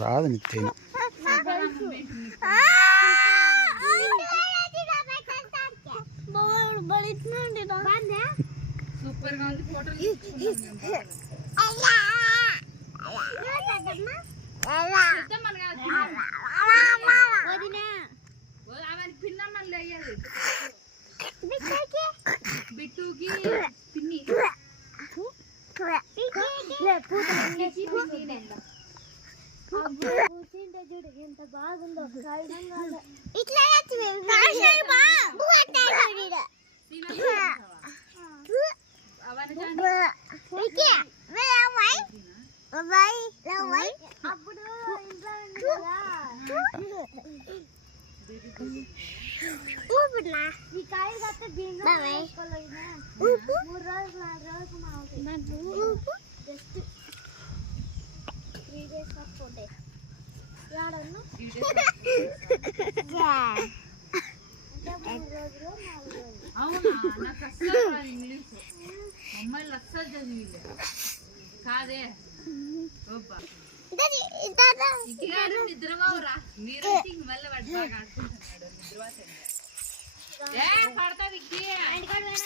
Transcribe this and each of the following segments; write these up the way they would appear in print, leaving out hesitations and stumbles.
రాదు నిత్యైనా సూపర్ గా ఉంది ఫోటోలు పిన్నమ్మని లేయాలి బిట్టుకి పిన్ని ఎంత బాగుందో అప్పుడు ఈ కాయ కట్టే దీంట్లో 3 రోజులు 4 రోజులు జస్ట్ 3 days of 4 days యాడను అవునా నాకు అస్సలు ఇంగ్లీష్ అమ్మాయిలు అస్సలు చదివిలే కాదే నిద్రపోరా మీరు మళ్ళీ బాగా ఆడుకుంటున్నాడు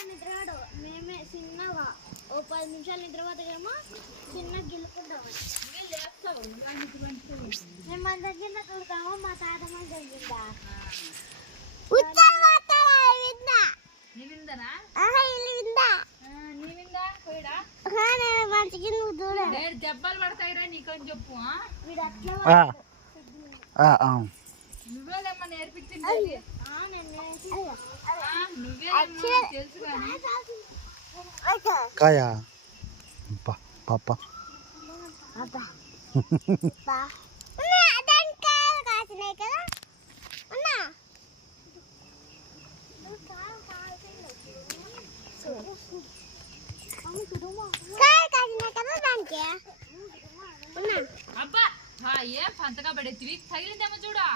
నిద్రవాడు మేమే చిన్నగా ఓ 10 నిమిషాలు నిద్రపోతామేమో చిన్న గిల్లుకుంటాము మేము మన దగ్గర కొడతాము మా తాత మన దగ్గర దెబ్బలు పడతాయిరా నీకని చెప్పు నువ్వేలేమ్మా నేర్పించింది నువ్వే తెలుసు కాయా పాప అబ్బా ఏ పంతగా పడేతివి తగిలిందేమో చూడా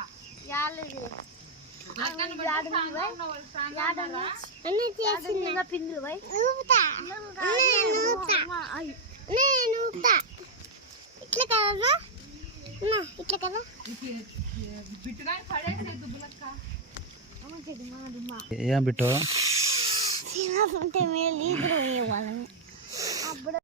ఏం బిట్టు మేలు అప్పుడు